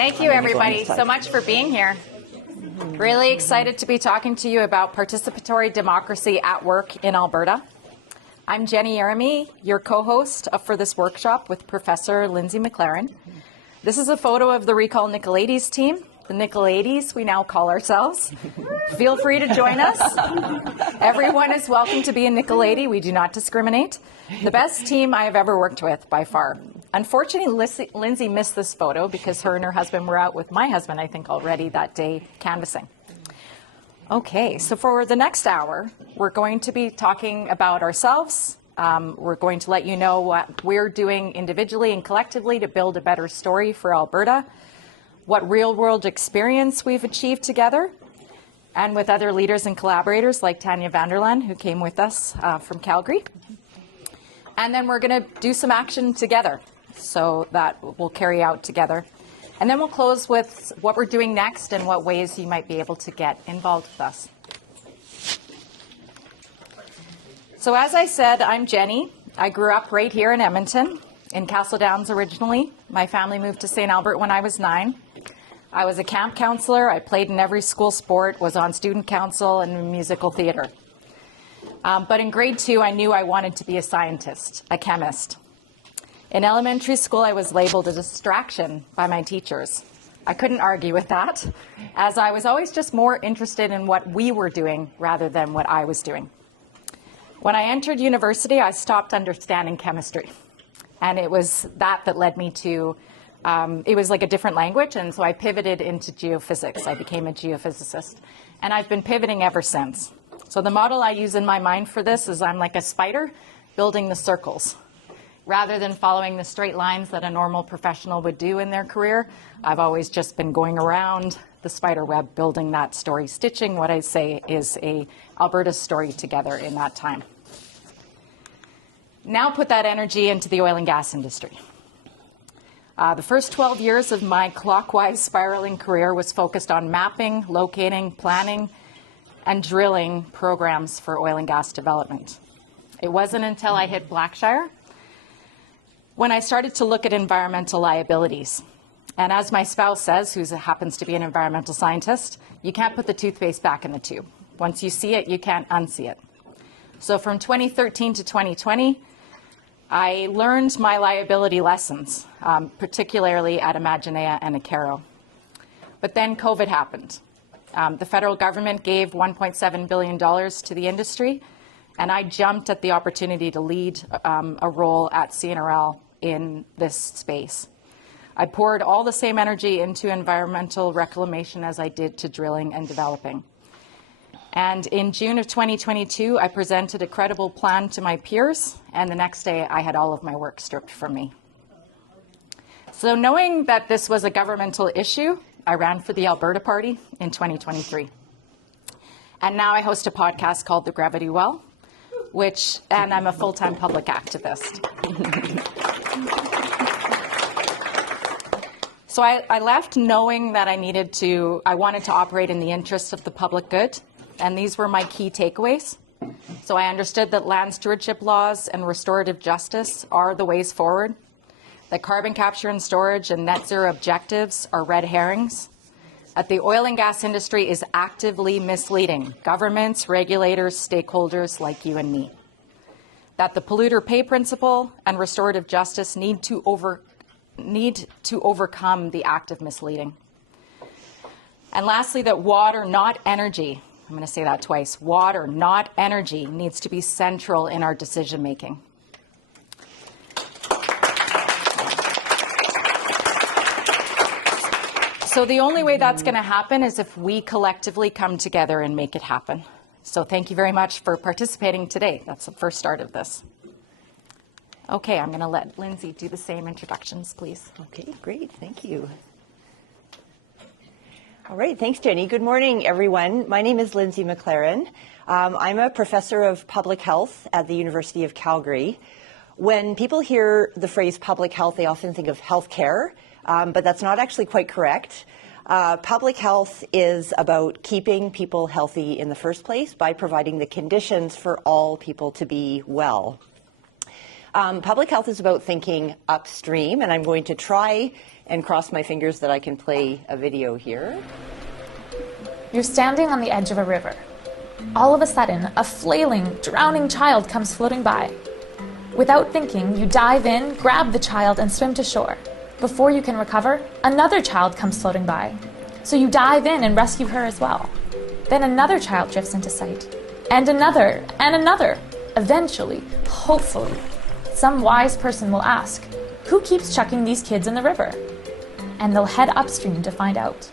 Thank you, everybody, so much for being here. Really excited to be talking to you about participatory democracy at work in Alberta. I'm Jenny Jeremy, your co-host for this workshop with Professor Lindsay McLaren. This is a photo of the Recall Nicolaides team. The Nicolaides, we now call ourselves. Feel free to join us. Everyone is welcome to be a Nicolaides. We do not discriminate. The best team I have ever worked with, by far. Unfortunately, Lindsay missed this photo because her and her husband were out with my husband, I think, already that day canvassing. Okay, so for the next hour, we're going to be talking about ourselves. We're going to let you know what we're doing individually and collectively to build a better story for Alberta, what real-world experience we've achieved together, and with other leaders and collaborators like Tanya Vanderland, who came with us from Calgary. And then we're going to do some action together, so that we'll carry out together. And then we'll close with what we're doing next and what ways you might be able to get involved with us. So as I said, I'm Jenny. I grew up right here in Edmonton, in Castle Downs originally. My family moved to St. Albert when I was 9. I was a camp counselor. I played in every school sport, was on student council and musical theater. But in grade 2, I knew I wanted to be a scientist, a chemist. In elementary school, I was labeled a distraction by my teachers. I couldn't argue with that, as I was always just more interested in what we were doing rather than what I was doing. When I entered university, I stopped understanding chemistry. And it was that led me to, it was like a different language, and so I pivoted into geophysics. I became a geophysicist. And I've been pivoting ever since. So the model I use in my mind for this is I'm like a spider building the circles. Rather than following the straight lines that a normal professional would do in their career, I've always just been going around the spider web, building that story, stitching what I say is a Alberta story together in that time. Now put that energy into the oil and gas industry. The first 12 years of my clockwise spiraling career was focused on mapping, locating, planning, and drilling programs for oil and gas development. It wasn't until I hit Blackshire when I started to look at environmental liabilities. And as my spouse says, who happens to be an environmental scientist, you can't put the toothpaste back in the tube. Once you see it, you can't unsee it. So from 2013 to 2020, I learned my liability lessons, particularly at Imaginea and Acaro. But then COVID happened. The federal government gave $1.7 billion to the industry, and I jumped at the opportunity to lead a role at CNRL in this space. I poured all the same energy into environmental reclamation as I did to drilling and developing. And in June of 2022, I presented a credible plan to my peers, and the next day I had all of my work stripped from me. So knowing that this was a governmental issue, I ran for the Alberta Party in 2023. And now I host a podcast called The Gravity Well, and I'm a full-time public activist. So I left knowing that I wanted to operate in the interest of the public good, and these were my key takeaways. So I understood that land stewardship laws and restorative justice are the ways forward, that carbon capture and storage and net zero objectives are red herrings, that the oil and gas industry is actively misleading governments, regulators, stakeholders like you and me, that the polluter pay principle and restorative justice need to overcome the act of misleading. And lastly, that water, not energy, I'm going to say that twice, water, not energy, needs to be central in our decision making. So the only way that's going to happen is if we collectively come together and make it happen. So thank you very much for participating today. That's the first start of this. Okay, I'm going to let Lindsay do the same introductions, please. Okay, great. Thank you. All right, thanks, Jenny. Good morning, everyone. My name is Lindsay McLaren. I'm a professor of public health at the University of Calgary. When people hear the phrase public health, they often think of healthcare, but that's not actually quite correct. Public health is about keeping people healthy in the first place by providing the conditions for all people to be well. Public health is about thinking upstream, and I'm going to try and cross my fingers that I can play a video here. You're standing on the edge of a river. All of a sudden, a flailing, drowning child comes floating by. Without thinking, you dive in, grab the child, and swim to shore. Before you can recover, another child comes floating by. So you dive in and rescue her as well. Then another child drifts into sight. And another, and another. Eventually, hopefully, some wise person will ask, who keeps chucking these kids in the river? And they'll head upstream to find out.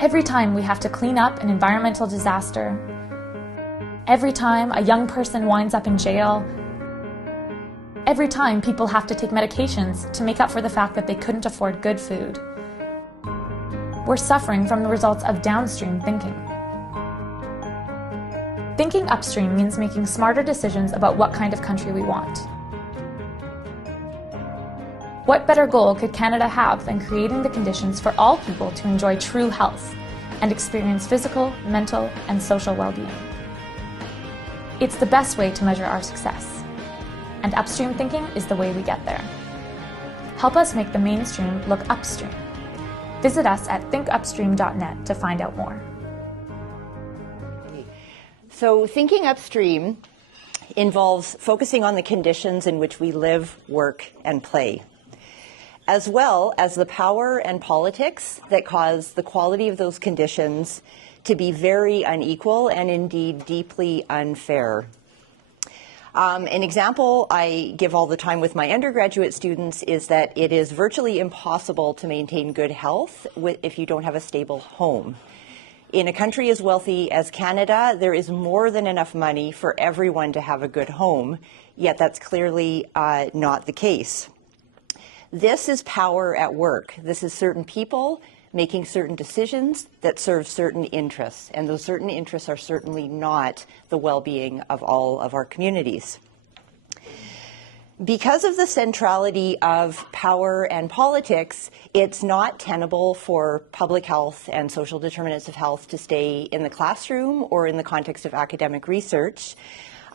Every time we have to clean up an environmental disaster, every time a young person winds up in jail, every time people have to take medications to make up for the fact that they couldn't afford good food, we're suffering from the results of downstream thinking. Thinking upstream means making smarter decisions about what kind of country we want. What better goal could Canada have than creating the conditions for all people to enjoy true health and experience physical, mental, and social well-being? It's the best way to measure our success, and upstream thinking is the way we get there. Help us make the mainstream look upstream. Visit us at thinkupstream.net to find out more. So thinking upstream involves focusing on the conditions in which we live, work, and play, as well as the power and politics that cause the quality of those conditions to be very unequal and indeed deeply unfair. An example I give all the time with my undergraduate students is that it is virtually impossible to maintain good health if you don't have a stable home. In a country as wealthy as Canada, there is more than enough money for everyone to have a good home, yet that's clearly not the case. This is power at work. This is certain people making certain decisions that serve certain interests, and those certain interests are certainly not the well-being of all of our communities. Because of the centrality of power and politics, it's not tenable for public health and social determinants of health to stay in the classroom or in the context of academic research.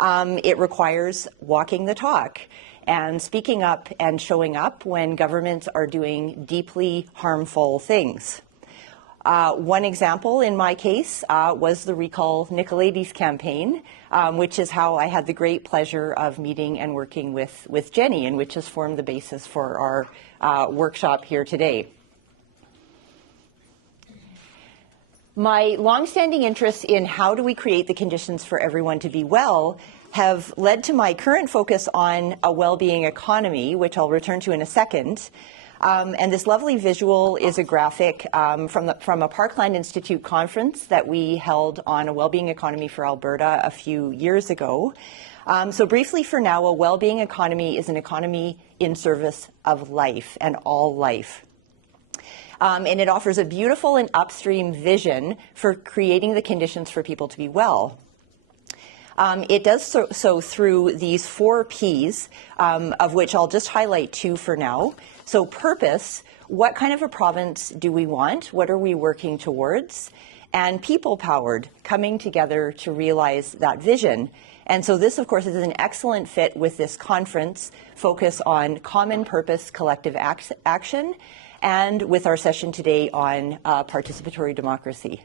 It requires walking the talk and speaking up and showing up when governments are doing deeply harmful things. One example in my case was the Recall Nicolaides campaign, which is how I had the great pleasure of meeting and working with Jenny, and which has formed the basis for our workshop here today. My longstanding interest in how do we create the conditions for everyone to be well have led to my current focus on a well-being economy, which I'll return to in a second. And this lovely visual is a graphic from a Parkland Institute conference that we held on a well-being economy for Alberta a few years ago. So briefly for now, a well-being economy is an economy in service of life and all life. And it offers a beautiful and upstream vision for creating the conditions for people to be well. It does so through these 4 Ps, of which I'll just highlight 2 for now. So purpose, what kind of a province do we want? What are we working towards? And people-powered, coming together to realize that vision. And so this, of course, is an excellent fit with this conference, focus on common purpose, collective action, and with our session today on participatory democracy.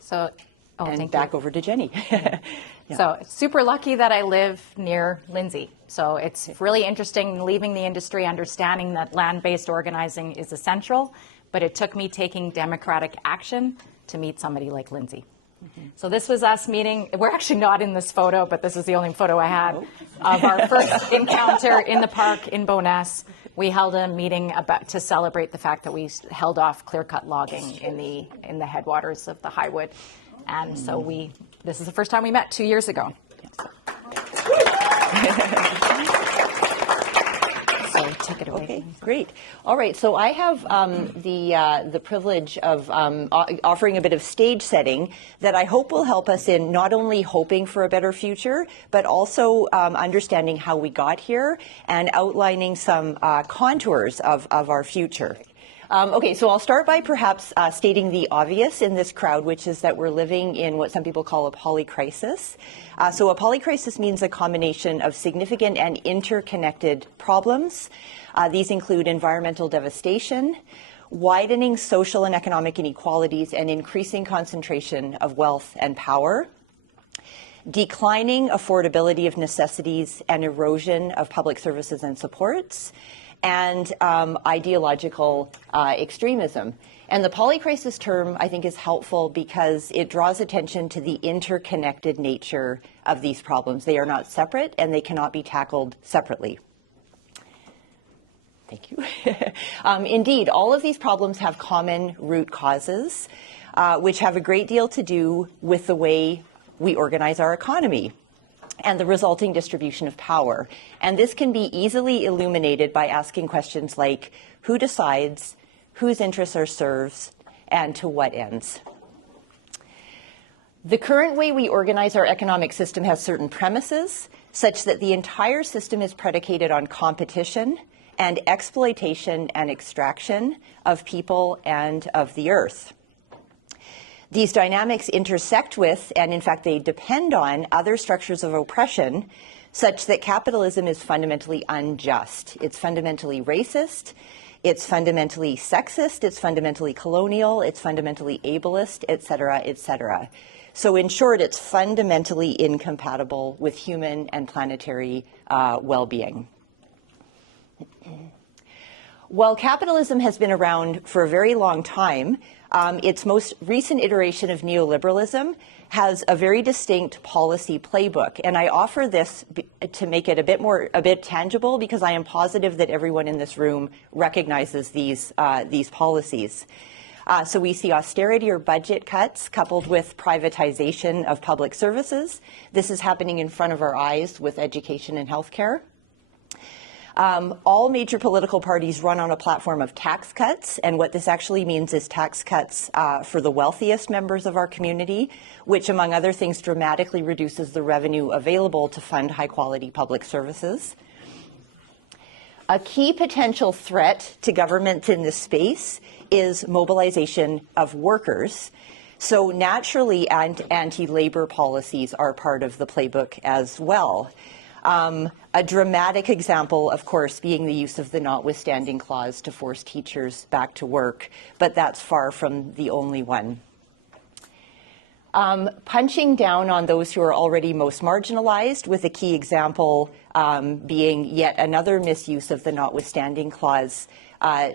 So. Oh, and back over to Jenny. Yeah. So super lucky that I live near Lindsay. So it's really interesting leaving the industry, understanding that land-based organizing is essential, but it took me taking democratic action to meet somebody like Lindsay. Mm-hmm. So this was us meeting. We're actually not in this photo, but this is the only photo I had of our first encounter in the park in Bo'ness. We held a meeting to celebrate the fact that we held off clear-cut logging in the headwaters of the Highwood. And so this is the first time we met 2 years ago. So take it away. Okay, great. All right, so I have the privilege of offering a bit of stage setting that I hope will help us in not only hoping for a better future, but also understanding how we got here and outlining some contours of our future. Okay, so I'll start by perhaps stating the obvious in this crowd, which is that we're living in what some people call a polycrisis. So a polycrisis means a combination of significant and interconnected problems. These include environmental devastation, widening social and economic inequalities, and increasing concentration of wealth and power, declining affordability of necessities and erosion of public services and supports, and ideological extremism. And the polycrisis term, I think, is helpful because it draws attention to the interconnected nature of these problems. They are not separate, and they cannot be tackled separately. Thank you. Indeed, all of these problems have common root causes, which have a great deal to do with the way we organize our economy and the resulting distribution of power. And this can be easily illuminated by asking questions like, who decides, whose interests are served, and to what ends? The current way we organize our economic system has certain premises, such that the entire system is predicated on competition and exploitation and extraction of people and of the earth. These dynamics intersect with, and in fact they depend on, other structures of oppression, such that capitalism is fundamentally unjust. It's fundamentally racist, it's fundamentally sexist, it's fundamentally colonial, it's fundamentally ableist, etc., etc. So in short, it's fundamentally incompatible with human and planetary well-being. While capitalism has been around for a very long time, its most recent iteration of neoliberalism has a very distinct policy playbook. And I offer this to make it a bit tangible, because I am positive that everyone in this room recognizes these policies. So we see austerity or budget cuts coupled with privatization of public services. This is happening in front of our eyes with education and healthcare. All major political parties run on a platform of tax cuts, and what this actually means is tax cuts for the wealthiest members of our community, which, among other things, dramatically reduces the revenue available to fund high-quality public services. A key potential threat to governments in this space is mobilization of workers. So naturally, anti-labor policies are part of the playbook as well. A dramatic example, of course, being the use of the notwithstanding clause to force teachers back to work, but that's far from the only one. Punching down on those who are already most marginalized, with a key example being yet another misuse of the notwithstanding clause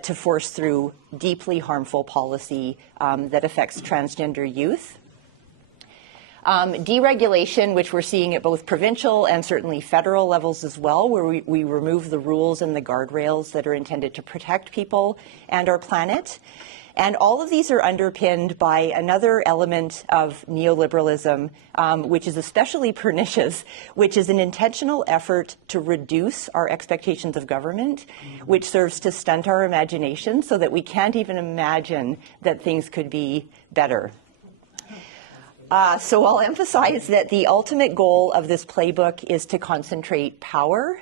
to force through deeply harmful policy that affects transgender youth. Deregulation, which we're seeing at both provincial and certainly federal levels as well, where we remove the rules and the guardrails that are intended to protect people and our planet. And all of these are underpinned by another element of neoliberalism, which is especially pernicious, which is an intentional effort to reduce our expectations of government, which serves to stunt our imagination so that we can't even imagine that things could be better. So I'll emphasize that the ultimate goal of this playbook is to concentrate power,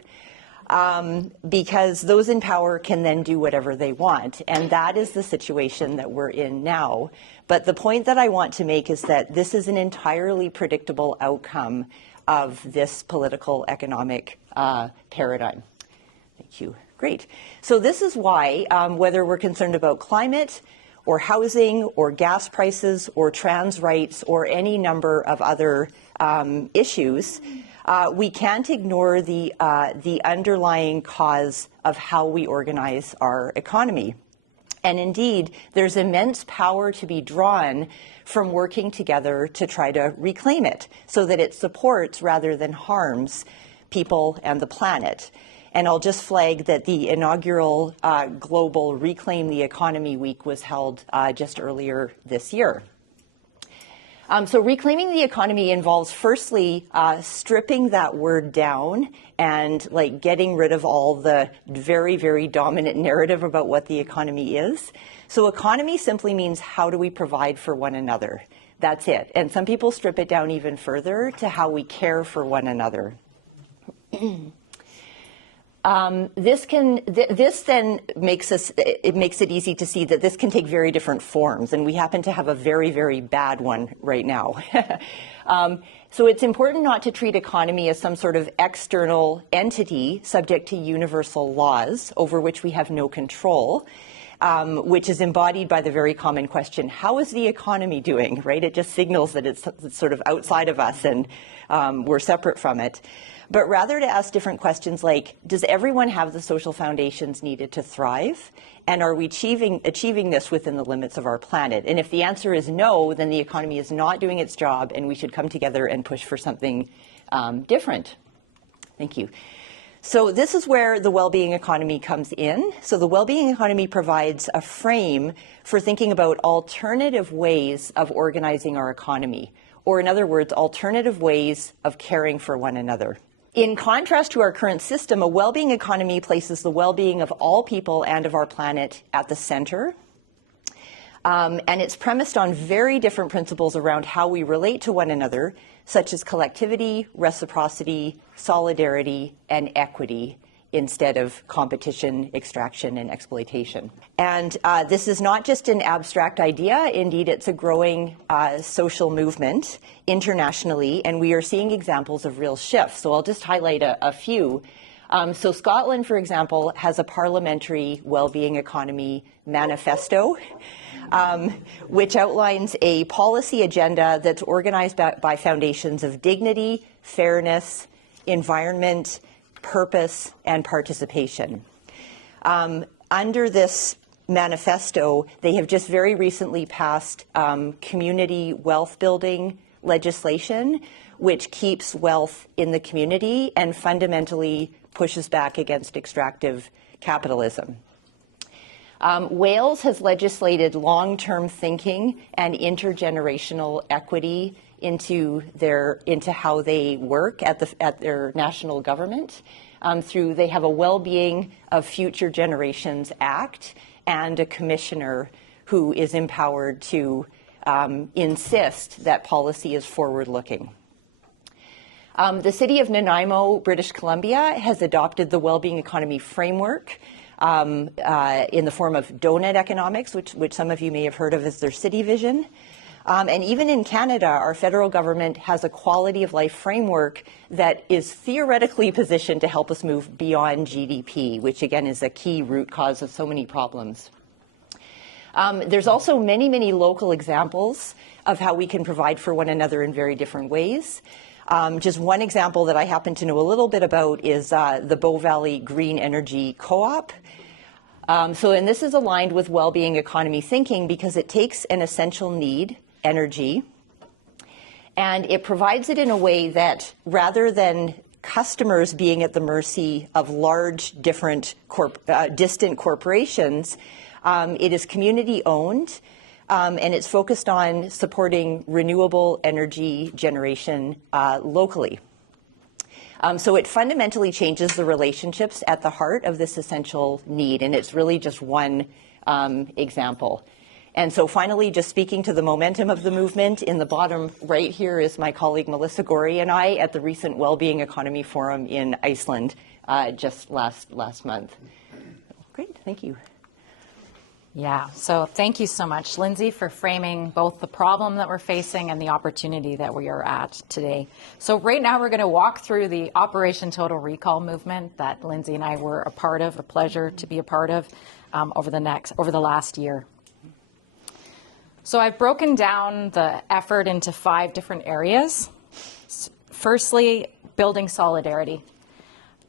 because those in power can then do whatever they want. And that is the situation that we're in now. But the point that I want to make is that this is an entirely predictable outcome of this political economic paradigm. Thank you. Great. So this is why, whether we're concerned about climate, or housing, or gas prices, or trans rights, or any number of other issues, we can't ignore the underlying cause of how we organize our economy. And indeed, there's immense power to be drawn from working together to try to reclaim it, so that it supports rather than harms people and the planet. And I'll just flag that the inaugural Global Reclaim the Economy Week was held just earlier this year. So reclaiming the economy involves, firstly, stripping that word down and getting rid of all the very, very dominant narrative about what the economy is. So economy simply means, how do we provide for one another? That's it. And some people strip it down even further to how we care for one another. This then makes it easy to see that this can take very different forms, and we happen to have a very, very bad one right now. So it's important not to treat economy as some sort of external entity subject to universal laws over which we have no control, which is embodied by the very common question, how is the economy doing, right? It just signals that it's sort of outside of us and we're separate from it. But rather to ask different questions like, does everyone have the social foundations needed to thrive? And are we achieving this within the limits of our planet? And if the answer is no, then the economy is not doing its job and we should come together and push for something different. Thank you. So this is where the well-being economy comes in. So the well-being economy provides a frame for thinking about alternative ways of organizing our economy, or in other words, alternative ways of caring for one another. In contrast to our current system, a well-being economy places the well-being of all people and of our planet at the center. And it's premised on very different principles around how we relate to one another, such as collectivity, reciprocity, solidarity, and equity, instead of competition, extraction, and exploitation. And this is not just an abstract idea. Indeed, it's a growing social movement internationally, and we are seeing examples of real shifts. So I'll just highlight a few. So Scotland, for example, has a parliamentary well-being economy manifesto, which outlines a policy agenda that's organized by foundations of dignity, fairness, environment, purpose, and participation. Under this manifesto, they have just very recently passed community wealth building legislation, which keeps wealth in the community and fundamentally pushes back against extractive capitalism. Wales has legislated long-term thinking and intergenerational equity into how they work at their national government. They have a Well-Being of Future Generations Act and a commissioner who is empowered to insist that policy is forward-looking. The city of Nanaimo, British Columbia, has adopted the Well-Being Economy Framework in the form of donut economics, which some of you may have heard of as their city vision. And even in Canada, our federal government has a quality of life framework that is theoretically positioned to help us move beyond GDP, which again is a key root cause of so many problems. There's also many, many local examples of how we can provide for one another in very different ways. Just one example that I happen to know a little bit about is the Bow Valley Green Energy Co-op. And this is aligned with well-being economy thinking because it takes an essential need, energy, and it provides it in a way that rather than customers being at the mercy of large, distant corporations, it is community owned, and it's focused on supporting renewable energy generation locally. So it fundamentally changes the relationships at the heart of this essential need, and it's really just one example. And so finally, just speaking to the momentum of the movement, in the bottom right here is my colleague Melissa Gorey and I at the recent Wellbeing Economy Forum in Iceland just last month. Great, thank you. Yeah, so thank you so much, Lindsay, for framing both the problem that we're facing and the opportunity that we are at today. So right now we're going to walk through the Operation Total Recall movement that Lindsay and I were a part of, a pleasure to be a part of over the last year. So I've broken down the effort into 5 different areas. Firstly, building solidarity.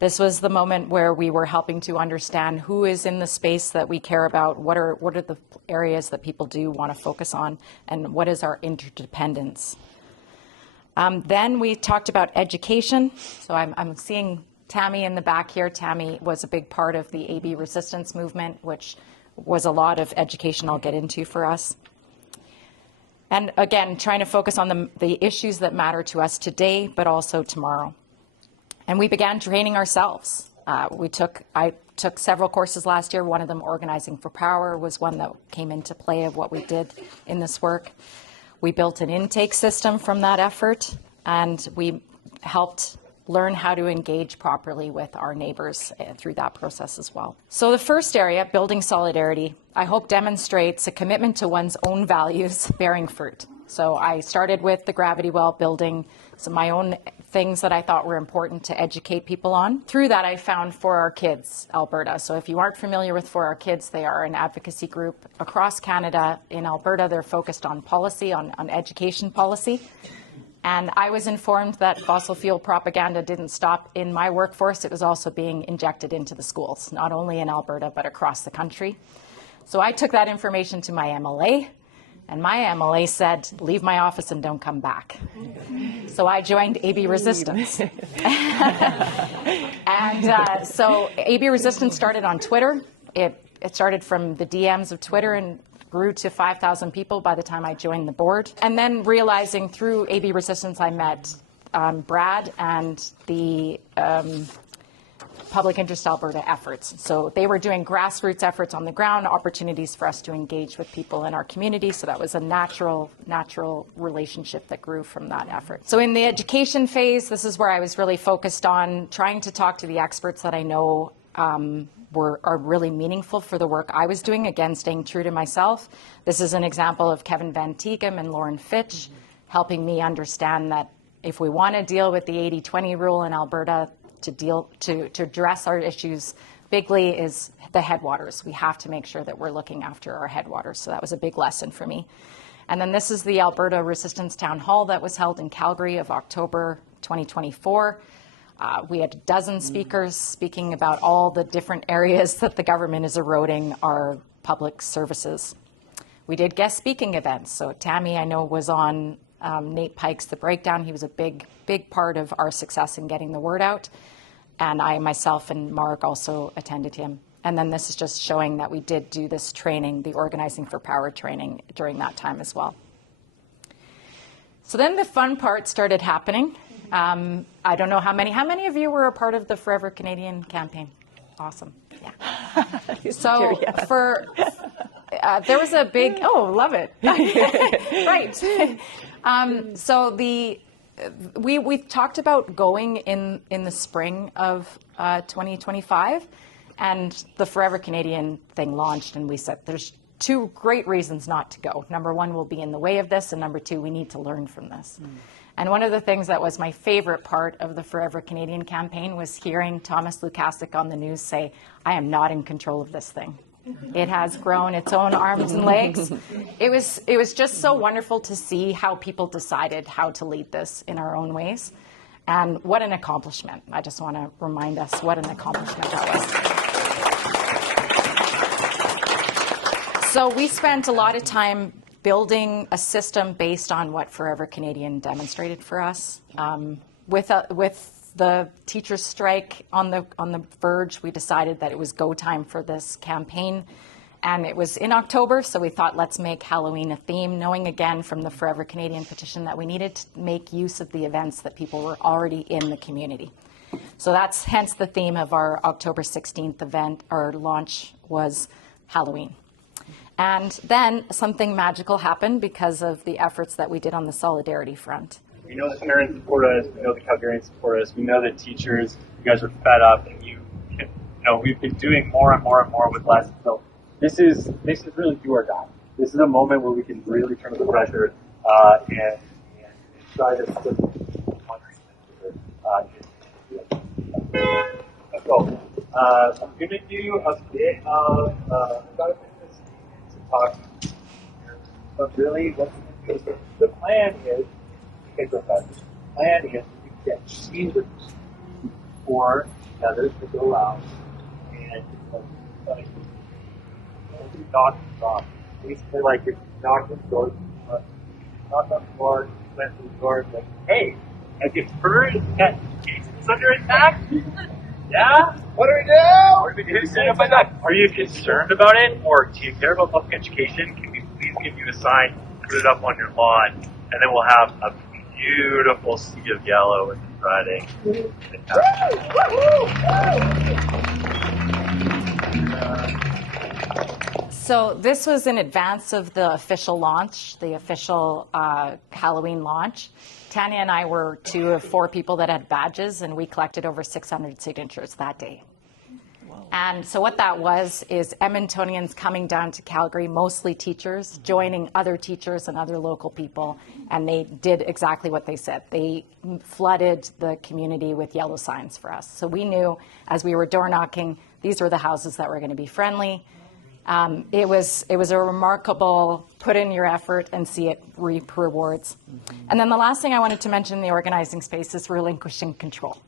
This was the moment where we were helping to understand who is in the space that we care about, what are the areas that people do want to focus on, and what is our interdependence. Then we talked about education. So I'm seeing Tammy in the back here. Tammy was a big part of the AB resistance movement, which was a lot of education I'll get into for us. And again, trying to focus on the issues that matter to us today, but also tomorrow. And we began training ourselves. I took several courses last year. One of them, Organizing for Power, was one that came into play of what we did in this work. We built an intake system from that effort, and we helped learn how to engage properly with our neighbors through that process as well. So the first area, building solidarity, I hope demonstrates a commitment to one's own values bearing fruit. So I started with the gravity well, building some of my own things that I thought were important to educate people on. Through that, I found For Our Kids Alberta. So if you aren't familiar with For Our Kids, they are an advocacy group across Canada. In Alberta, they're focused on policy, on education policy. And I was informed that fossil fuel propaganda didn't stop in my workforce. It was also being injected into the schools, not only in Alberta, but across the country. So I took that information to my MLA, and my MLA said, leave my office and don't come back. So I joined AB Resistance. And so AB Resistance started on Twitter. It started from the DMs of Twitter and grew to 5,000 people by the time I joined the board. And then realizing through AB Resistance, I met Brad and the Public Interest Alberta efforts. So they were doing grassroots efforts on the ground, opportunities for us to engage with people in our community. So that was a natural relationship that grew from that effort. So in the education phase, this is where I was really focused on trying to talk to the experts that I know are really meaningful for the work I was doing, again, staying true to myself. This is an example of Kevin Van Tighem and Lauren Fitch helping me understand that if we want to deal with the 80-20 rule in Alberta, to address our issues bigly is the headwaters. We have to make sure that we're looking after our headwaters. So that was a big lesson for me. And then this is the Alberta Resistance Town Hall that was held in Calgary of October 2024. We had a dozen speakers speaking about all the different areas that the government is eroding our public services. We did guest speaking events. So Tammy, I know, was on Nate Pike's The Breakdown. He was a big part of our success in getting the word out. And I, myself, and Mark also attended him. And then this is just showing that we did do this training, the Organizing for Power training, during that time as well. So then the fun part started happening. I don't know how many of you were a part of the Forever Canadian campaign? Awesome. Yeah. So there was a big, love it. Right. So we talked about going in the spring of 2025, and the Forever Canadian thing launched, and we said there's two great reasons not to go. Number one, we'll be in the way of this, and number two, we need to learn from this. And one of the things that was my favorite part of the Forever Canadian campaign was hearing Thomas Lukasik on the news say, I am not in control of this thing. It has grown its own arms and legs. It was just so wonderful to see how people decided how to lead this in our own ways. And what an accomplishment. I just want to remind us what an accomplishment that was. So we spent a lot of time building a system based on what Forever Canadian demonstrated for us. With the teachers' strike on the verge, we decided that it was go time for this campaign. And it was in October, so we thought, let's make Halloween a theme, knowing again from the Forever Canadian petition that we needed to make use of the events that people were already in the community. So that's hence the theme of our October 16th event. Our launch was Halloween. And then something magical happened because of the efforts that we did on the solidarity front. We know the Centurions support us. We know the Calgarians support us. We know that teachers, you guys are fed up, and we've been doing more and more and more with less. So this is really do or die. This is a moment where we can really turn up the pressure and try to put so I'm going to do a bit of talk, but really what we're going to do is the plan is. The plan is to get teachers for others to go out and knock off. Basically, like if you knock on the door, knock on the door, went to the door, like, hey, have you heard that Jesus is under attack? Yeah? What do we do? Are you concerned about it, or do you care about public education? Can we please give you a sign, put it up on your lawn, and then we'll have a beautiful sea of yellow with the Friday. So this was in advance of the official launch, the official Halloween launch. Tanya and I were 2 of 4 people that had badges, and we collected over 600 signatures that day. And so what that was is Edmontonians coming down to Calgary, mostly teachers, joining other teachers and other local people, and they did exactly what they said. They flooded the community with yellow signs for us. So we knew as we were door knocking, these were the houses that were going to be friendly. It was a remarkable put in your effort and see it reap rewards. And then the last thing I wanted to mention in the organizing space is relinquishing control.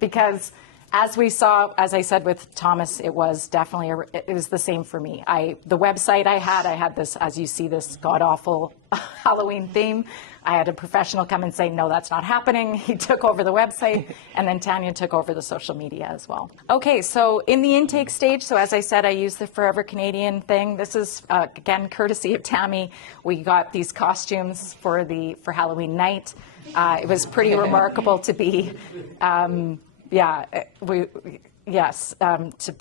Because as we saw, as I said with Thomas, it was definitely, it was the same for me. The website I had this, as you see, this god-awful Halloween theme. I had a professional come and say, no, that's not happening. He took over the website, and then Tanya took over the social media as well. Okay, so in the intake stage, so as I said, I used the Forever Canadian thing. This is, again, courtesy of Tammy. We got these costumes for Halloween night. It was pretty remarkable to be... to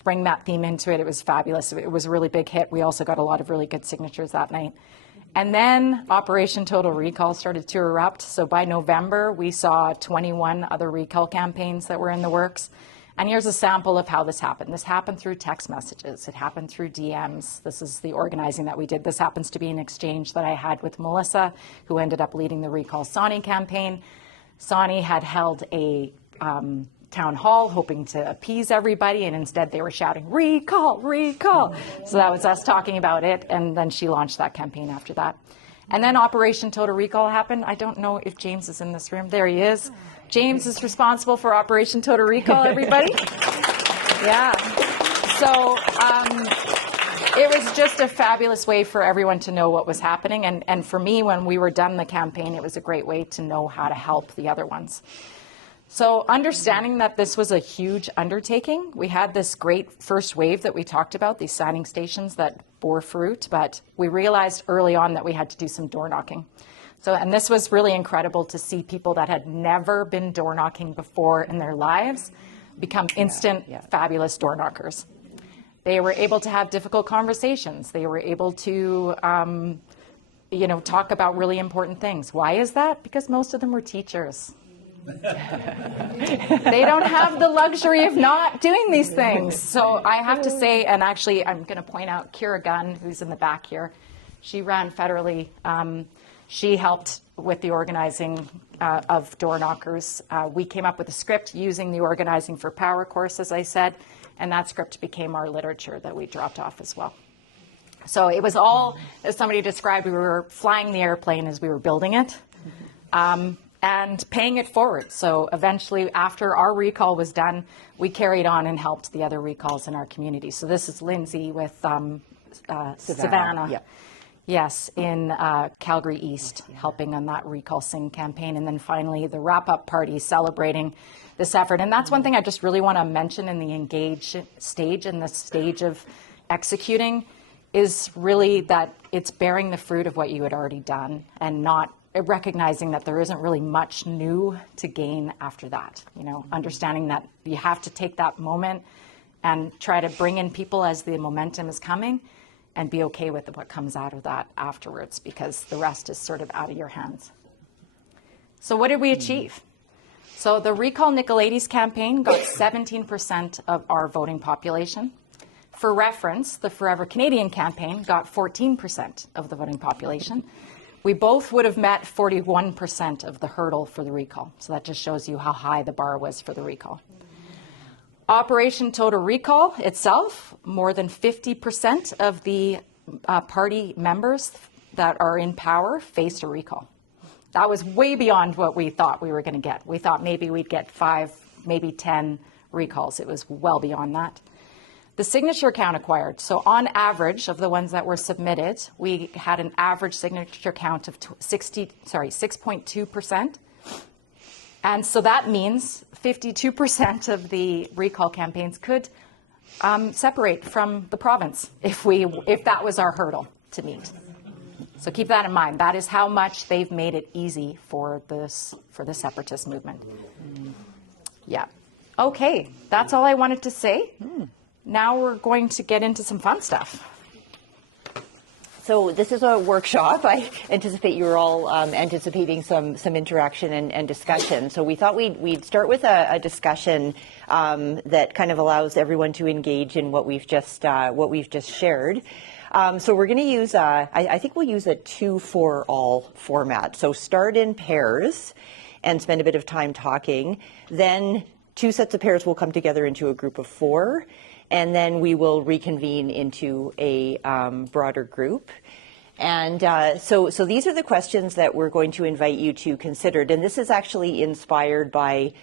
bring that theme into it, it was fabulous. It was a really big hit. We also got a lot of really good signatures that night. And then Operation Total Recall started to erupt. So by November, we saw 21 other recall campaigns that were in the works. And here's a sample of how this happened. This happened through text messages. It happened through DMs. This is the organizing that we did. This happens to be an exchange that I had with Melissa, who ended up leading the Recall Sawney campaign. Sawney had held a town hall hoping to appease everybody, and instead they were shouting, recall, recall. So that was us talking about it, and then she launched that campaign after that. And then Operation Total Recall happened. I don't know if James is in this room. There he is. James is responsible for Operation Total Recall, everybody. Yeah. So it was just a fabulous way for everyone to know what was happening. And for me, when we were done the campaign, it was a great way to know how to help the other ones. So understanding that this was a huge undertaking, we had this great first wave that we talked about, these signing stations that bore fruit, but we realized early on that we had to do some door knocking. So, and this was really incredible to see people that had never been door knocking before in their lives become instant, fabulous door knockers. They were able to have difficult conversations. They were able to, talk about really important things. Why is that? Because most of them were teachers. They don't have the luxury of not doing these things. So I have to say, and actually I'm going to point out Kira Gunn, who's in the back here. She ran federally. She helped with the organizing of door knockers. We came up with a script using the Organizing for Power course, as I said, and that script became our literature that we dropped off as well. So it was all, as somebody described, we were flying the airplane as we were building it. And paying it forward. So eventually, after our recall was done, we carried on and helped the other recalls in our community. So this is Lindsay with Savannah. Yep. Yes, in Calgary East, helping on that Recall Sing campaign. And then finally, the wrap-up party celebrating this effort. And that's one thing I just really want to mention in the engage stage, in the stage of executing, is really that it's bearing the fruit of what you had already done and not recognizing that there isn't really much new to gain after that, understanding that you have to take that moment and try to bring in people as the momentum is coming and be okay with what comes out of that afterwards, because the rest is sort of out of your hands. So what did we achieve? So the Recall Nicolaides campaign got 17% of our voting population. For reference, the Forever Canadian campaign got 14% of the voting population. We both would have met 41% of the hurdle for the recall. So that just shows you how high the bar was for the recall. Operation Total Recall itself, more than 50% of the party members that are in power faced a recall. That was way beyond what we thought we were going to get. We thought maybe we'd get 5, maybe 10 recalls. It was well beyond that. The signature count acquired. So on average of the ones that were submitted, we had an average signature count of 6.2%. And so that means 52% of the recall campaigns could separate from the province if that was our hurdle to meet. So keep that in mind. That is how much they've made it easy for the separatist movement. Yeah. Okay, that's all I wanted to say. Now we're going to get into some fun stuff. So this is a workshop. I anticipate you're all anticipating some interaction and discussion. So we thought we'd start with a discussion that kind of allows everyone to engage in what we've just shared. So we're going to use, I think we'll use a 2-for-all format. So start in pairs and spend a bit of time talking. Then 2 sets of pairs will come together into a group of 4. And then we will reconvene into a broader group. And so these are the questions that we're going to invite you to consider. And this is actually inspired by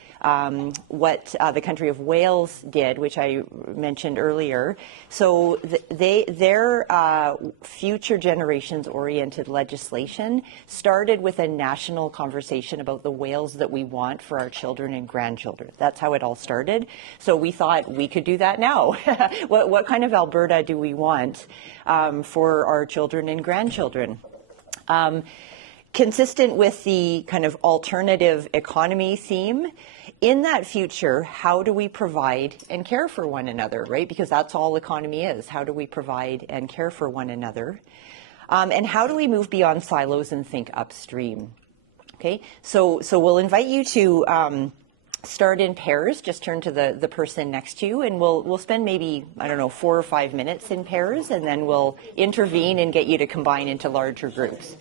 what the country of Wales did, which I mentioned earlier. So their future generations-oriented legislation started with a national conversation about the Wales that we want for our children and grandchildren. That's how it all started. So we thought we could do that now. What kind of Alberta do we want for our children and grandchildren? Consistent with the kind of alternative economy theme, in that future, how do we provide and care for one another, right? Because that's all economy is. How do we provide and care for one another? And how do we move beyond silos and think upstream? Okay, so we'll invite you to start in pairs. Just turn to the person next to you, and we'll spend maybe, I don't know, 4 or 5 minutes in pairs, and then we'll intervene and get you to combine into larger groups.